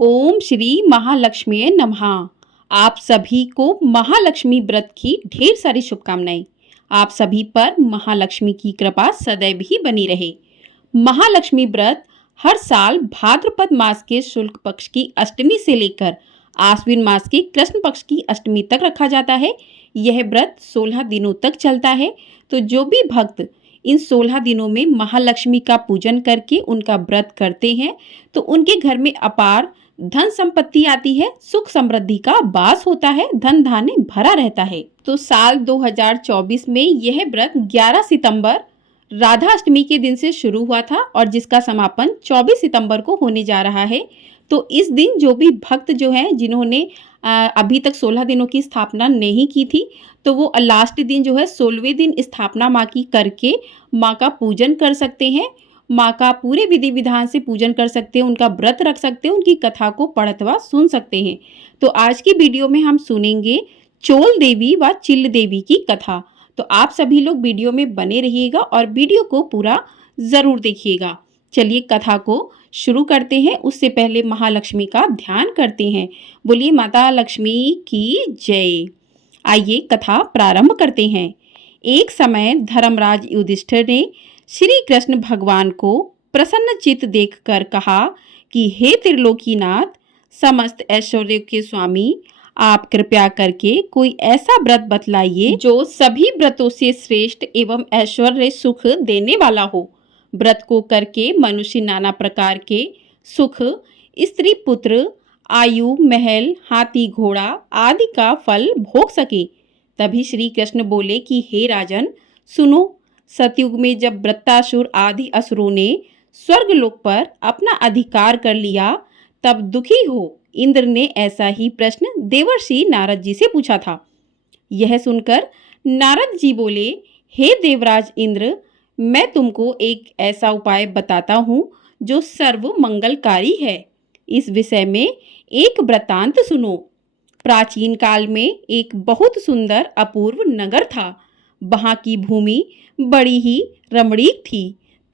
ओम श्री महालक्ष्मी नमः। आप सभी को महालक्ष्मी व्रत की ढेर सारी शुभकामनाएं। आप सभी पर महालक्ष्मी की कृपा सदैव ही बनी रहे। महालक्ष्मी व्रत हर साल भाद्रपद मास के शुक्ल पक्ष की अष्टमी से लेकर आश्विन मास के कृष्ण पक्ष की अष्टमी तक रखा जाता है। यह व्रत 16 दिनों तक चलता है। तो जो भी भक्त इन 16 दिनों में महालक्ष्मी का पूजन करके उनका व्रत करते हैं तो उनके घर में अपार धन संपत्ति आती है, सुख समृद्धि का वास होता है, धन धान्य भरा रहता है। तो साल 2024 में यह व्रत 11 सितंबर राधा अष्टमी के दिन से शुरू हुआ था और जिसका समापन 24 सितंबर को होने जा रहा है। तो इस दिन जो भी भक्त जो हैं जिन्होंने अभी तक 16 दिनों की स्थापना नहीं की थी तो वो लास्ट दिन जो है 16वें दिन स्थापना माँ की करके माँ का पूजन कर सकते हैं। माँ का पूरे विधि विधान से पूजन कर सकते हैं, उनका व्रत रख सकते हैं, उनकी कथा को पढ़तवा सुन सकते हैं। तो आज की वीडियो में हम सुनेंगे चोल देवी व चिल्ल देवी की कथा। तो आप सभी लोग वीडियो में बने रहिएगा और वीडियो को पूरा ज़रूर देखिएगा। चलिए कथा को शुरू करते हैं। उससे पहले महालक्ष्मी का ध्यान करते हैं। बोलिए माता लक्ष्मी की जय। आइए कथा प्रारंभ करते हैं। एक समय धर्मराज युधिष्ठिर ने श्री कृष्ण भगवान को प्रसन्न चित्त देखकर कहा कि हे त्रिलोकीनाथ, समस्त ऐश्वर्य के स्वामी, आप कृपया करके कोई ऐसा व्रत बतलाइए जो सभी व्रतों से श्रेष्ठ एवं ऐश्वर्य सुख देने वाला हो। व्रत को करके मनुष्य नाना प्रकार के सुख, स्त्री पुत्र, आयु, महल, हाथी घोड़ा आदि का फल भोग सके। तभी श्री कृष्ण बोले कि हे राजन सुनो, सतयुग में जब वृत्तासुर आदि असुरों ने स्वर्गलोक पर अपना अधिकार कर लिया तब दुखी हो इंद्र ने ऐसा ही प्रश्न देवर्षि नारद जी से पूछा था। यह सुनकर नारद जी बोले, हे देवराज इंद्र, मैं तुमको एक ऐसा उपाय बताता हूँ जो सर्व मंगलकारी है। इस विषय में एक वृतांत सुनो। प्राचीन काल में एक बहुत सुंदर अपूर्व नगर था। वहाँ की भूमि बड़ी ही रमणीक थी।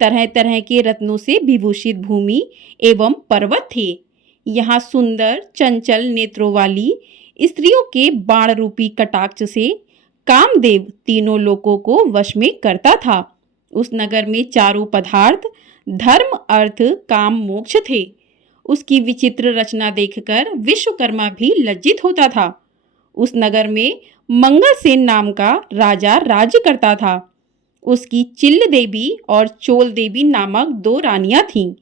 तरह तरह के रत्नों से विभूषित भूमि एवं पर्वत थे। यहाँ सुंदर चंचल नेत्रों वाली स्त्रियों के बाण रूपी कटाक्ष से कामदेव तीनों लोकों को वश में करता था। उस नगर में चारों पदार्थ धर्म, अर्थ, काम, मोक्ष थे। उसकी विचित्र रचना देखकर विश्वकर्मा भी लज्जित होता था। उस नगर में मंगलसेन नाम का राजा राज्य करता था। उसकी चिल्ल देवी और चोल देवी नामक दो रानियां थीं।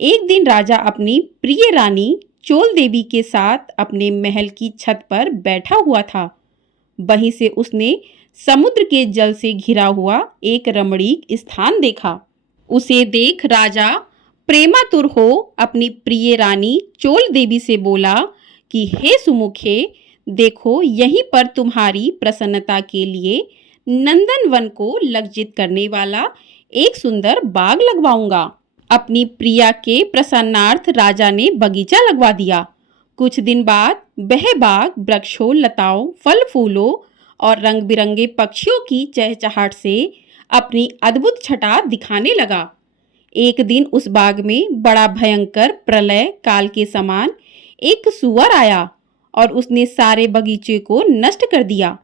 एक दिन राजा अपनी प्रिय रानी चोल देवी के साथ अपने महल की छत पर बैठा हुआ था। वहीं से उसने समुद्र के जल से घिरा हुआ एक रमणीक स्थान देखा। उसे देख राजा प्रेमातुर हो अपनी प्रिय रानी चोल देवी से बोला कि हे सुमुखे, देखो यहीं पर तुम्हारी प्रसन्नता के लिए नंदन वन को लज्जित करने वाला एक सुंदर बाग लगवाऊंगा। अपनी प्रिया के प्रसन्नार्थ राजा ने बगीचा लगवा दिया। कुछ दिन बाद वह बाग वृक्षों, लताओं, फल फूलों और रंग बिरंगे पक्षियों की चहचहाट से अपनी अद्भुत छटा दिखाने लगा। एक दिन उस बाग में बड़ा भयंकर प्रलय काल के समान एक सुअर आया और उसने सारे बगीचे को नष्ट कर दिया।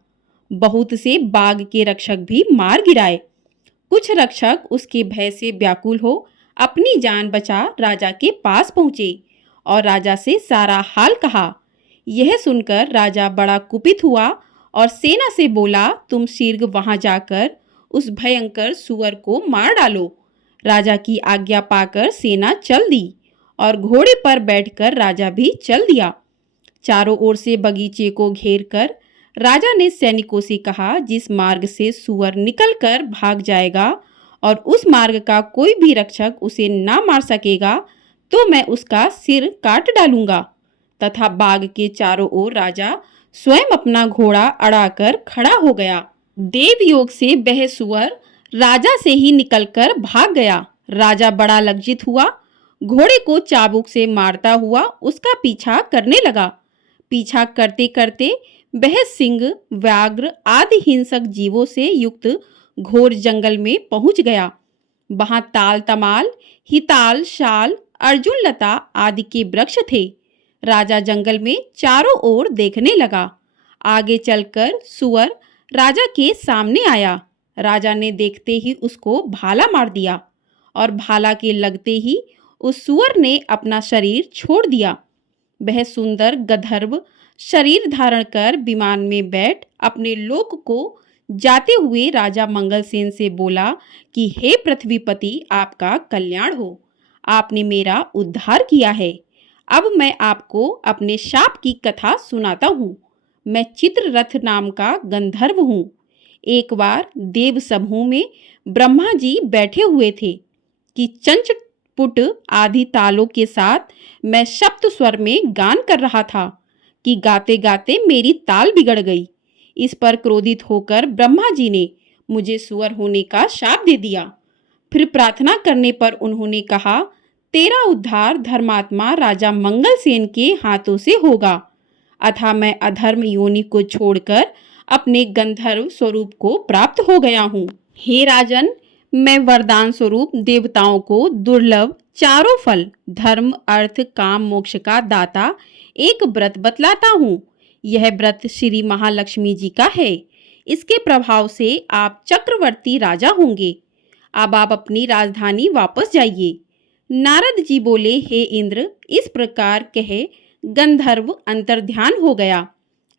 बहुत से बाग के रक्षक भी मार गिराए। कुछ रक्षक उसके भय से व्याकुल हो अपनी जान बचा राजा के पास पहुंचे और राजा से सारा हाल कहा। यह सुनकर राजा बड़ा कुपित हुआ और सेना से बोला, तुम शीघ्र वहां जाकर उस भयंकर सुअर को मार डालो। राजा की आज्ञा पाकर सेना चल दी और घोड़े पर बैठकर राजा भी चल दिया। चारों ओर से बगीचे को घेरकर राजा ने सैनिकों से कहा, जिस मार्ग से सुअर निकलकर भाग जाएगा और उस मार्ग का कोई भी रक्षक उसे ना मार सकेगा तो मैं उसका सिर काट डालूंगा। तथा बाग के चारों ओर राजा स्वयं अपना घोड़ा अड़ाकर खड़ा हो गया। देव योग से वह सुअर राजा से ही निकलकर भाग गया। राजा बड़ा लज्जित हुआ। घोड़े को चाबुक से मारता हुआ उसका पीछा करने लगा। पीछा करते करते वह सिंह, व्याघ्र आदि हिंसक जीवों से युक्त घोर जंगल में पहुंच गया। वहां ताल तमाल, हिताल, शाल, अर्जुन लता आदि के वृक्ष थे। राजा जंगल में चारों ओर देखने लगा। आगे चलकर सुअर राजा के सामने आया। राजा ने देखते ही उसको भाला मार दिया और भाला के लगते ही उस सुअर ने अपना शरीर छोड़ दिया। वह सुंदर गंधर्व शरीर धारण कर विमान में बैठ अपने लोक को जाते हुए राजा मंगलसेन से बोला कि हे पृथ्वीपति, आपका कल्याण हो। आपने मेरा उद्धार किया है। अब मैं आपको अपने शाप की कथा सुनाता हूँ। मैं चित्ररथ नाम का गंधर्व हूँ। एक बार देव समूह में ब्रह्मा जी बैठे हुए थे कि चंचपुट आदि तालों के साथ मैं सप्त स्वर में गान कर रहा था कि गाते गाते मेरी ताल बिगड़ गई। इस पर क्रोधित होकर ब्रह्मा जी ने मुझे सुअर होने का शाप दे दिया। फिर प्रार्थना करने पर उन्होंने कहा, तेरा उद्धार धर्मात्मा राजा मंगलसेन के हाथों से होगा। अतः मैं अधर्म योनि को छोड़कर अपने गंधर्व स्वरूप को प्राप्त हो गया हूँ। हे राजन, मैं वरदान स्वरूप देवताओं को दुर्लभ चारों फल धर्म अर्थ काम मोक्ष का दाता एक व्रत बतलाता हूँ। यह व्रत श्री महालक्ष्मी जी का है। इसके प्रभाव से आप चक्रवर्ती राजा होंगे। अब आप अपनी राजधानी वापस जाइए। नारद जी बोले, हे इंद्र, इस प्रकार कहे गंधर्व अंतर्ध्यान हो गया।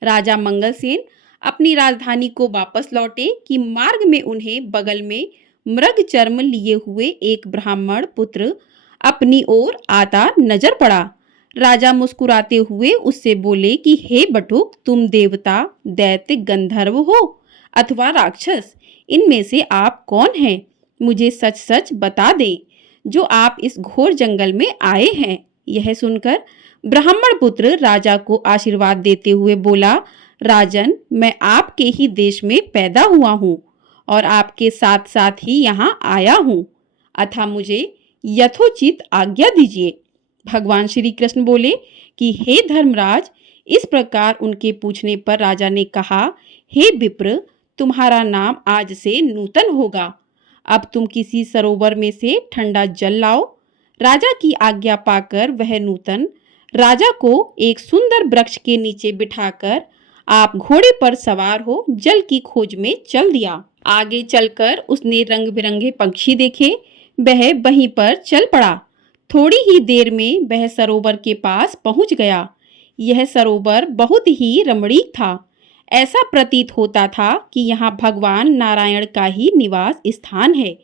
राजा मंगलसेन अपनी राजधानी को वापस लौटे कि मार्ग में उन्हें बगल में मृग चर्म लिए हुए एक ब्राह्मण पुत्र अपनी ओर आता नजर पड़ा। राजा मुस्कुराते हुए उससे बोले कि हे बटुक, तुम देवता, दैत्य, गंधर्व हो अथवा राक्षस, इनमें से आप कौन हैं? मुझे सच सच बता दें जो आप इस घोर जंगल में आए हैं। यह सुनकर ब्राह्मण पुत्र राजा को आशीर्वाद देते हुए बोला, राजन, मैं आपके ही देश में पैदा हुआ हूँ और आपके साथ साथ ही यहाँ आया हूँ। अतः मुझे यथोचित आज्ञा दीजिए। भगवान श्री कृष्ण बोले कि हे धर्मराज, इस प्रकार उनके पूछने पर राजा ने कहा, हे विप्र, तुम्हारा नाम आज से नूतन होगा। अब तुम किसी सरोवर में से ठंडा जल लाओ। राजा की आज्ञा पाकर वह नूतन राजा को एक सुंदर वृक्ष के नीचे बिठाकर आप घोड़े पर सवार हो जल की खोज में चल दिया। आगे चलकर उसने रंग बिरंगे पक्षी देखे। वह वहीं पर चल पड़ा। थोड़ी ही देर में वह सरोवर के पास पहुंच गया। यह सरोवर बहुत ही रमणीक था। ऐसा प्रतीत होता था कि यहाँ भगवान नारायण का ही निवास स्थान है।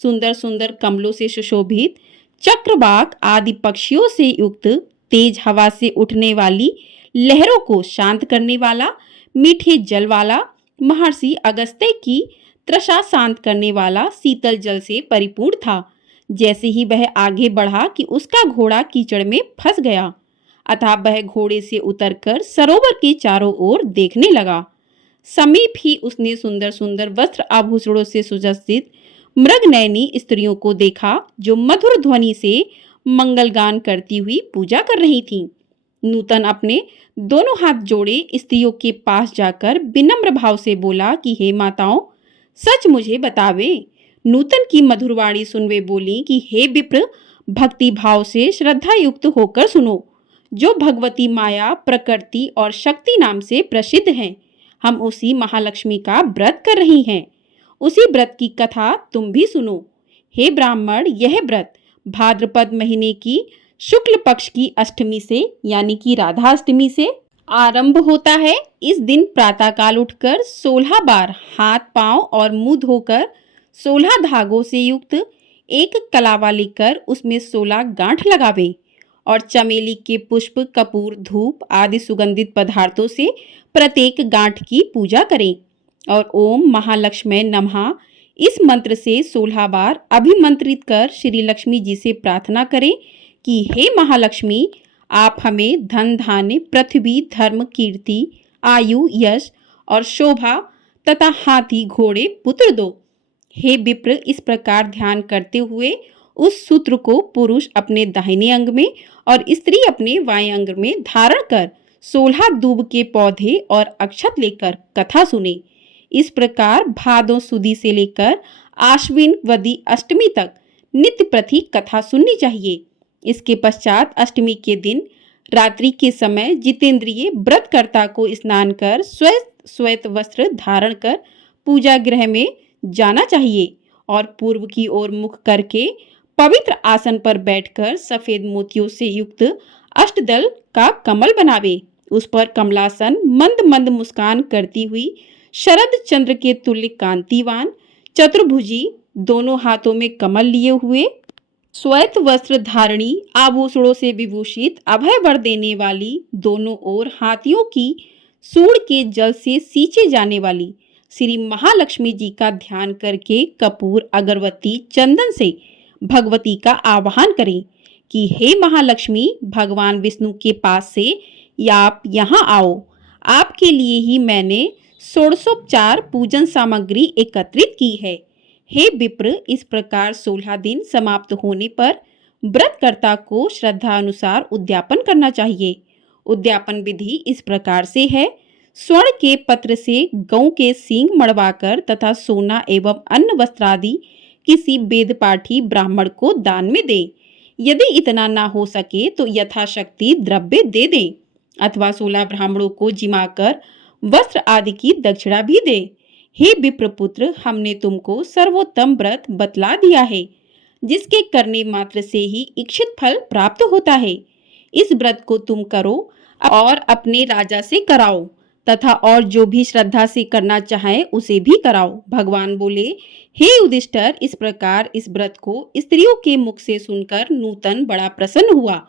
सुंदर सुंदर कमलों से सुशोभित, चक्रवाक आदि पक्षियों से युक्त, तेज हवा से उठने वाली लहरों को शांत करने वाला, मीठे जल वाला, महर्षि अगस्त्य की तृषा शांत करने वाला शीतल जल से परिपूर्ण था। जैसे ही वह आगे बढ़ा कि उसका घोड़ा कीचड़ में फंस गया। अतः वह घोड़े से उतरकर सरोवर के चारों ओर देखने लगा। समीप ही उसने सुंदर सुंदर वस्त्र आभूषणों से सुसज्जित मृगनयनी स्त्रियों को देखा, जो मधुर ध्वनि से मंगलगान करती हुई पूजा कर रही थीं। नूतन अपने दोनों हाथ जोड़े स्त्रियों के पास जाकर विनम्र भाव से बोला कि हे माताओं, सच मुझे बतावे। नूतन की मधुरवाणी सुनवे बोली कि हे विप्र, भक्ति भाव से श्रद्धा युक्त होकर सुनो। जो भगवती माया, प्रकृति और शक्ति नाम से प्रसिद्ध हैं, हम उसी महालक्ष्मी का व्रत कर रही हैं। उसी व्रत की कथा तुम भी सुनो। हे ब्राह्मण, यह व्रत भाद्रपद महीने की शुक्ल पक्ष की अष्टमी से यानी कि राधा अष्टमी से आरंभ होता है। इस दिन प्रातःकाल उठकर 16 बार हाथ, पांव और मुंह धोकर 16 धागों से युक्त एक कलावा लेकर उसमें 16 गांठ लगावे और चमेली के पुष्प, कपूर, धूप आदि सुगंधित पदार्थों से प्रत्येक गांठ की पूजा करें और ओम महालक्ष्मी नमः इस मंत्र से 16 बार अभिमंत्रित कर श्री लक्ष्मी जी से प्रार्थना करें कि हे महालक्ष्मी, आप हमें धन, धान्य, पृथ्वी, धर्म, कीर्ति, आयु, यश और शोभा तथा हाथी, घोड़े, पुत्र दो। हे विप्र, इस प्रकार ध्यान करते हुए उस सूत्र को पुरुष अपने दाहिने अंग में और स्त्री अपने बाएं अंग में धारण कर 16 दूब के पौधे और अक्षत लेकर कथा सुने। इस प्रकार भादों सुदी से लेकर आश्विन वदी अष्टमी तक नित्य प्रति कथा सुननी चाहिए। इसके पश्चात अष्टमी के दिन रात्रि के समय जितेंद्रिय व्रतकर्ता को स्नान कर श्वेत श्वेत वस्त्र धारण कर पूजा गृह में जाना चाहिए और पूर्व की ओर मुख करके पवित्र आसन पर बैठकर सफेद मोतियों से युक्त अष्टदल का कमल बनावे। उस पर कमलासन मंद मंद मुस्कान करती हुई शरद चंद्र के तुल्य कांतिवान चतुर्भुजी दोनों हाथों में कमल लिए हुए श्वेत वस्त्र धारणी आभूषणों से विभूषित अभय वर देने वाली दोनों ओर हाथियों की सूंड के जल से सींचे जाने वाली श्री महालक्ष्मी जी का ध्यान करके कपूर अगरबत्ती चंदन से भगवती का आवाहन करें कि हे महालक्ष्मी, भगवान विष्णु के पास से या आप यहाँ आओ। आपके लिए ही मैंने षोडशोपचार पूजन सामग्री एकत्रित की है। हे विप्र, इस प्रकार 16 दिन समाप्त होने पर व्रतकर्ता को श्रद्धा अनुसार उद्यापन करना चाहिए। उद्यापन विधि इस प्रकार से है। स्वर्ण के पत्र से गौ के सींग मड़वाकर तथा सोना एवं अन्य वस्त्रादि किसी वेदपाठी ब्राह्मण को दान में दें। यदि इतना ना हो सके तो यथाशक्ति द्रव्य दे दें अथवा 16 ब्राह्मणों को जिमाकर वस्त्र आदि की दक्षिणा भी दें। हे विप्रपुत्र, हमने तुमको सर्वोत्तम व्रत बतला दिया है, जिसके करने मात्र से ही इच्छित फल प्राप्त होता है। इस व्रत को तुम करो और अपने राजा से कराओ तथा और जो भी श्रद्धा से करना चाहे उसे भी कराओ। भगवान बोले, हे युधिष्ठिर, इस प्रकार इस व्रत को स्त्रियों के मुख से सुनकर नूतन बड़ा प्रसन्न हुआ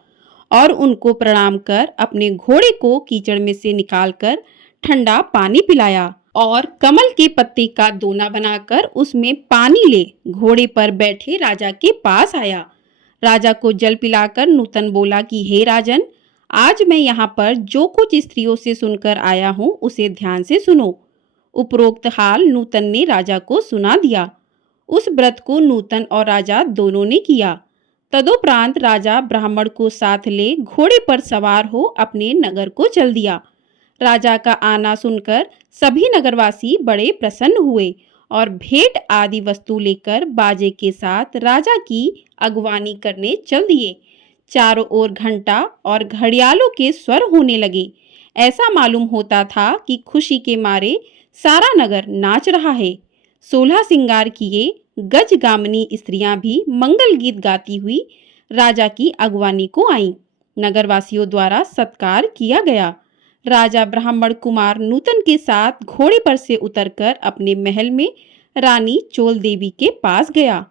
और उनको प्रणाम कर अपने घोड़े को कीचड़ में से निकालकर ठंडा पानी पिलाया और कमल के पत्ते का दोना बनाकर उसमें पानी ले घोड़े पर बैठे राजा के पास आया। राजा को जल पिलाकर नूतन बोला कि हे राजन, आज मैं यहाँ पर जो कुछ स्त्रियों से सुनकर आया हूँ उसे ध्यान से सुनो। उपरोक्त हाल नूतन ने राजा को सुना दिया। उस व्रत को नूतन और राजा दोनों ने किया। तदोपरांत राजा ब्राह्मण को साथ ले घोड़े पर सवार हो अपने नगर को चल दिया। राजा का आना सुनकर सभी नगरवासी बड़े प्रसन्न हुए और भेंट आदि वस्तु लेकर बाजे के साथ राजा की अगवानी करने चल दिए। चारों ओर घंटा और घड़ियालों के स्वर होने लगे। ऐसा मालूम होता था कि खुशी के मारे सारा नगर नाच रहा है। 16 श्रृंगार किए गजगामिनी स्त्रियां भी मंगल गीत गाती हुई राजा की अगवानी को आईं। नगरवासियों द्वारा सत्कार किया गया। राजा ब्राह्मण कुमार नूतन के साथ घोड़े पर से उतरकर अपने महल में रानी चोल देवी के पास गया।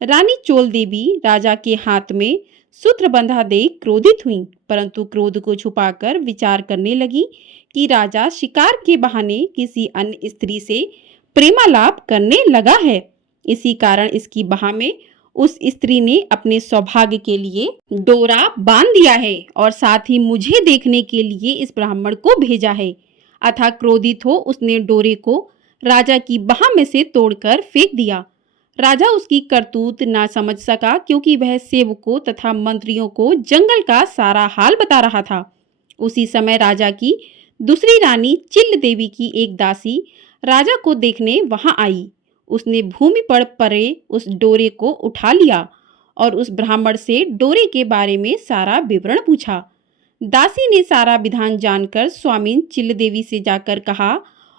रानी चोल देवी राजा के हाथ में सूत्र बंधा देख क्रोधित हुई, परंतु क्रोध को छुपाकर विचार करने लगी कि राजा शिकार के बहाने किसी अन्य स्त्री से प्रेमालाप करने लगा है। इसी कारण इसकी बाह में उस स्त्री ने अपने सौभाग्य के लिए डोरा बांध दिया है और साथ ही मुझे देखने के लिए इस ब्राह्मण को भेजा है। अतः क्रोधित हो उसने डोरे को राजा की बाह में से तोड़कर फेंक दिया। राजा उसकी करतूत ना समझ सका, क्योंकि वह सेवकों तथा मंत्रियों को जंगल का सारा हाल बता रहा था। उसी समय राजा की दूसरी रानी चिल्ल देवी की एक दासी राजा को देखने वहां आई। उसने भूमि पर पड़े उस डोरे को उठा लिया और उस ब्राह्मण से डोरे के बारे में सारा विवरण पूछा। दासी ने सारा विधान जानकर स्वामिन चिल्ल देवी से जाकर कहा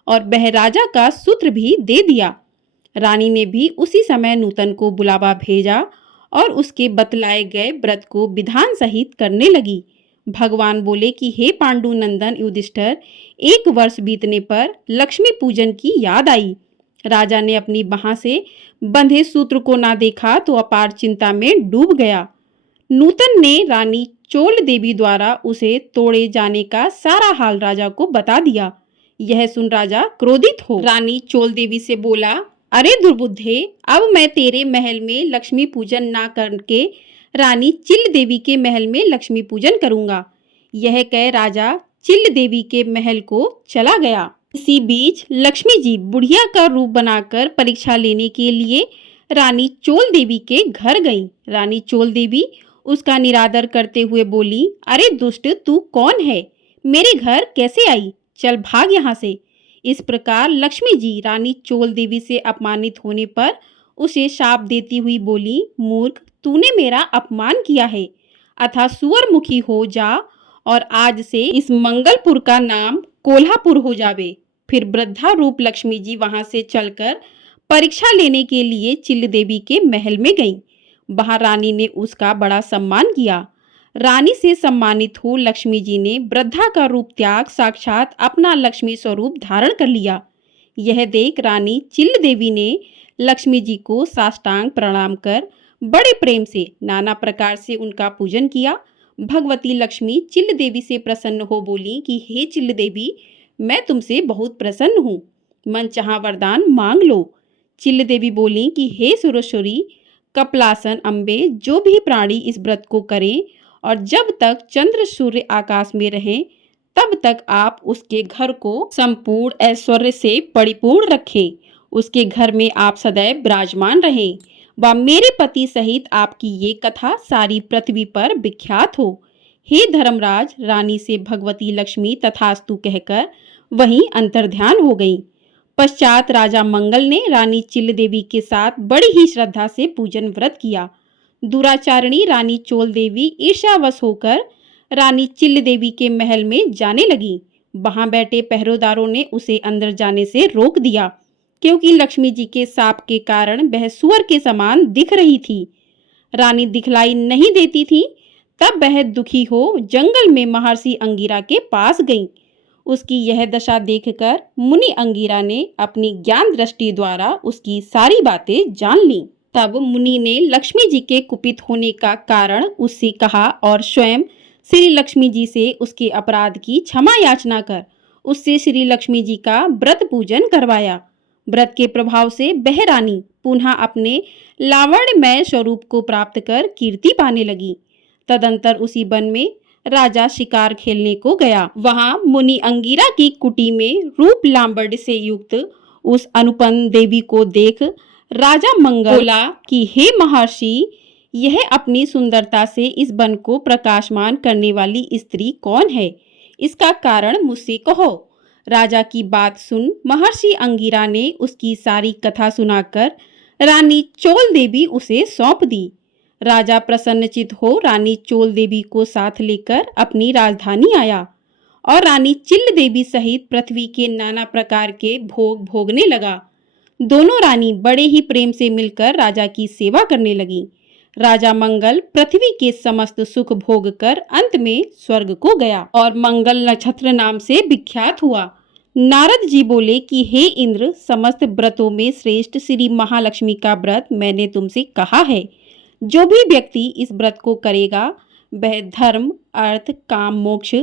और वह राजा का सूत्र भी दे दिया। रानी ने भी उसी समय नूतन को बुलावा भेजा और उसके बतलाए गए व्रत को विधान सहित करने लगी। भगवान बोले कि हे पांडु नंदन युधिष्ठिर, 1 वर्ष बीतने पर लक्ष्मी पूजन की याद आई। राजा ने अपनी बाह से बंधे सूत्र को ना देखा तो अपार चिंता में डूब गया। नूतन ने रानी चोल देवी द्वारा उसे तोड़े जाने का सारा हाल राजा को बता दिया। यह सुन राजा क्रोधित हो रानी चोल देवी से बोला, अरे दुर्बुद्धे, अब मैं तेरे महल में लक्ष्मी पूजन ना करके रानी चिल्ल देवी के महल में लक्ष्मी पूजन करूंगा। यह कह राजा चिल्ल देवी के महल को चला गया। इसी बीच लक्ष्मी जी बुढ़िया का रूप बनाकर परीक्षा लेने के लिए रानी चोल देवी के घर गईं। रानी चोल देवी उसका निरादर करते हुए बोली, अरे दुष्ट, तू कौन है? मेरे घर कैसे आई? चल भाग यहाँ से। इस प्रकार लक्ष्मी जी रानी चोल देवी से अपमानित होने पर उसे शाप देती हुई बोली, मूर्ख, तूने मेरा अपमान किया है, अतः सुअरमुखी हो जा और आज से इस मंगलपुर का नाम कोल्हापुर हो जावे। फिर वृद्धा रूप लक्ष्मी जी वहां से चलकर परीक्षा लेने के लिए चिल्ल देवी के महल में गईं। वहां रानी ने उसका बड़ा सम्मान किया। रानी से सम्मानित हो लक्ष्मी जी ने वृद्धा का रूप त्याग साक्षात अपना लक्ष्मी स्वरूप धारण कर लिया। यह देख रानी चिल्ल देवी ने लक्ष्मी जी को साष्टांग प्रणाम कर बड़े प्रेम से नाना प्रकार से उनका पूजन किया। भगवती लक्ष्मी चिल्ल देवी से प्रसन्न हो बोली कि हे चिल्ल देवी, मैं तुमसे बहुत प्रसन्न हूँ, मनचाहा वरदान मांग लो। चिल्ल देवी बोली कि हे सुरेश्वरी, कपलासन अम्बे, जो भी प्राणी इस व्रत को करें और जब तक चंद्र सूर्य आकाश में रहें तब तक आप उसके घर को संपूर्ण ऐश्वर्य से परिपूर्ण रखें, उसके घर में आप सदैव विराजमान रहें व मेरे पति सहित आपकी ये कथा सारी पृथ्वी पर विख्यात हो। हे धर्मराज, रानी से भगवती लक्ष्मी तथास्तु कहकर वहीं अंतर्ध्यान हो गईं। पश्चात राजा मंगल ने रानी चिल्ल देवी के साथ बड़ी ही श्रद्धा से पूजन व्रत किया। दुराचारिणी रानी चोल देवी ईर्ष्यावश होकर रानी चिल्ल देवी के महल में जाने लगी। वहां बैठे पहरेदारों ने उसे अंदर जाने से रोक दिया, क्योंकि लक्ष्मी जी के शाप के कारण वह सुअर के समान दिख रही थी। रानी दिखलाई नहीं देती थी। तब वह दुखी हो जंगल में महर्षि अंगिरा के पास गई। उसकी यह दशा देखकर मुनि अंगिरा ने अपनी ज्ञान दृष्टि द्वारा उसकी सारी बातें जान ली। तब मुनि ने लक्ष्मी जी के कुपित होने का कारण उससे कहा और स्वयं श्री लक्ष्मी जी से उसके अपराध की क्षमा याचना कर उससे श्री लक्ष्मी जी का व्रत पूजन करवाया। व्रत के प्रभाव से वह रानी पुनः अपने लावण्यमय स्वरूप को प्राप्त कर कीर्ति पाने लगी। तदंतर उसी वन में राजा शिकार खेलने को गया। वहां मुनि अंगिरा की कुटी में रूप लांबड़ से युक्त उस अनुपम देवी को देख राजा मंगल बोला कि हे महर्षि, यह अपनी सुंदरता से इस वन को प्रकाशमान करने वाली स्त्री कौन है? इसका कारण मुझसे कहो। राजा की बात सुन महर्षि अंगिरा ने उसकी सारी कथा सुनाकर रानी चोल देवी उसे सौंप दी। राजा प्रसन्नचित हो रानी चोल देवी को साथ लेकर अपनी राजधानी आया और रानी चिल्ल देवी सहित पृथ्वी के नाना प्रकार के भोग भोगने लगा। दोनों रानी बड़े ही प्रेम से मिलकर राजा की सेवा करने लगी। राजा मंगल पृथ्वी के समस्त सुख भोग कर अंत में स्वर्ग को गया और मंगल नक्षत्र नाम से विख्यात हुआ। नारद जी बोले कि हे इंद्र, समस्त व्रतों में श्रेष्ठ श्री महालक्ष्मी का व्रत मैंने तुमसे कहा है। जो भी व्यक्ति इस व्रत को करेगा वह धर्म, अर्थ, काम, मोक्ष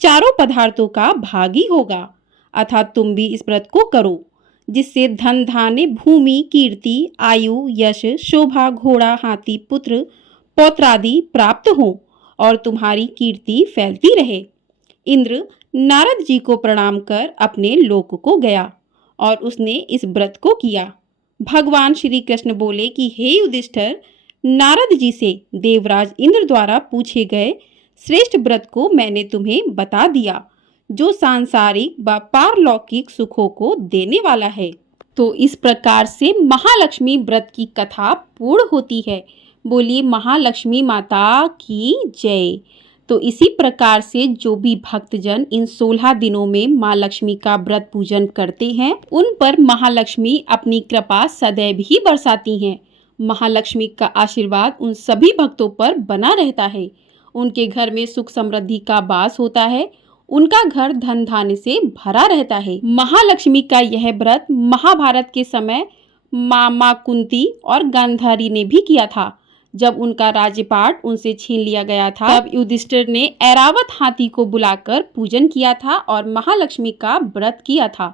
चारों पदार्थों का भागी होगा। अतः तुम भी इस व्रत को करो, जिससे धन, धान्य, भूमि, कीर्ति, आयु, यश, शोभा, घोड़ा, हाथी, पुत्र, पौत्रादि प्राप्त हो और तुम्हारी कीर्ति फैलती रहे। इंद्र नारद जी को प्रणाम कर अपने लोक को गया और उसने इस व्रत को किया। भगवान श्री कृष्ण बोले कि हे युधिष्ठिर, नारद जी से देवराज इंद्र द्वारा पूछे गए श्रेष्ठ व्रत को मैंने तुम्हें बता दिया, जो सांसारिक व पारलौकिक सुखों को देने वाला है। तो इस प्रकार से महालक्ष्मी व्रत की कथा पूर्ण होती है। बोलिए महालक्ष्मी माता की जय। तो इसी प्रकार से जो भी भक्तजन इन 16 दिनों में माँ लक्ष्मी का व्रत पूजन करते हैं, उन पर महालक्ष्मी अपनी कृपा सदैव ही बरसाती हैं। महालक्ष्मी का आशीर्वाद उन सभी भक्तों पर बना रहता है। उनके घर में सुख समृद्धि का वास होता है। उनका घर धन धान्य से भरा रहता है। महालक्ष्मी का यह व्रत महाभारत के समय मामा कुंती और गांधारी ने भी किया था। जब उनका राज्यपाट उनसे छीन लिया गया था, तब युधिष्ठिर ने ऐरावत हाथी को बुलाकर पूजन किया था और महालक्ष्मी का व्रत किया था।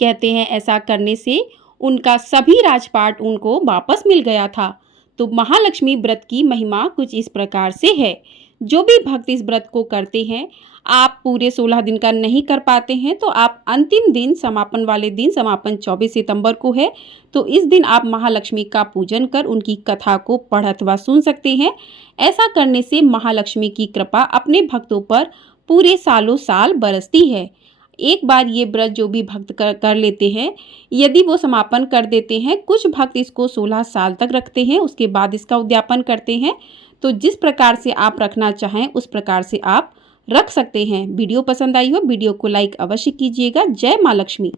कहते हैं ऐसा करने से उनका सभी राजपाट उनको वापस मिल गया था। तो महालक्ष्मी व्रत की महिमा कुछ इस प्रकार से है। जो भी भक्त इस व्रत को करते हैं, आप पूरे 16 दिन का नहीं कर पाते हैं तो आप अंतिम दिन, समापन वाले दिन, समापन 24 सितंबर को है, तो इस दिन आप महालक्ष्मी का पूजन कर उनकी कथा को पढ़ अथवा सुन सकते हैं। ऐसा करने से महालक्ष्मी की कृपा अपने भक्तों पर पूरे सालों साल बरसती है। एक बार ये व्रत जो भी भक्त कर लेते हैं, यदि वो समापन कर देते हैं, कुछ भक्त इसको 16 साल तक रखते हैं, उसके बाद इसका उद्यापन करते हैं। तो जिस प्रकार से आप रखना चाहें उस प्रकार से आप रख सकते हैं। वीडियो पसंद आई हो वीडियो को लाइक अवश्य कीजिएगा। जय माँ लक्ष्मी।